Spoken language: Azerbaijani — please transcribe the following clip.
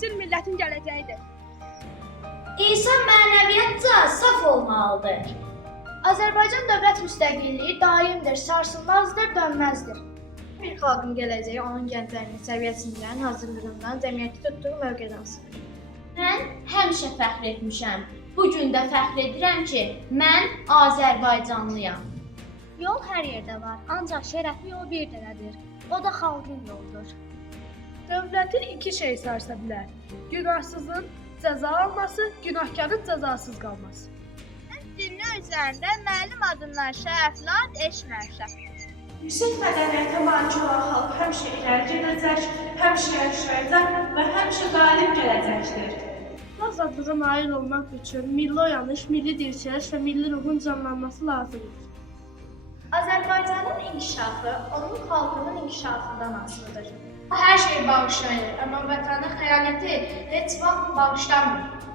təhsil millətin gələcəyidir. İnsan mənəviyyatca saf olmalıdır. Azərbaycan dövlət müstəqilliyi daimdir, sarsılmazdır, dönməzdir. Bir xalqın gələcəyi onun gənclərinin səviyyəsindən, hazırlığından, cəmiyyəti tutduğu mövqedən asılıdır. Mən həmişə fəxr etmişəm. Bu gün də fəxr edirəm ki, mən Azərbaycanlıyam. Yol hər yerdə var, ancaq şərəfli yol bir dənədir. O da xalqın yoludur. Dövlətin iki şey sarsa bilər. Günahsızın cəza alması, günahkarın cəzasız qalması. Dünya üzərində məlum adından şərəfli ad eşitməmişəm. Yüksək mədəniyyətə malik olan xalq həmişə irəli gedəcək, həmişə yaşayacaq və həmişə qalib gələcəkdir. Azadlığa nail olmaq üçün milli oyanış, milli dirçəliş və milli ruhun canlanması lazımdır. Azərbaycanın inkişafı onun xalqının inkişafından asılıdır. Hər şey bağışlayır, amma vətənə xəyanəti heç vaxt bağışlamır.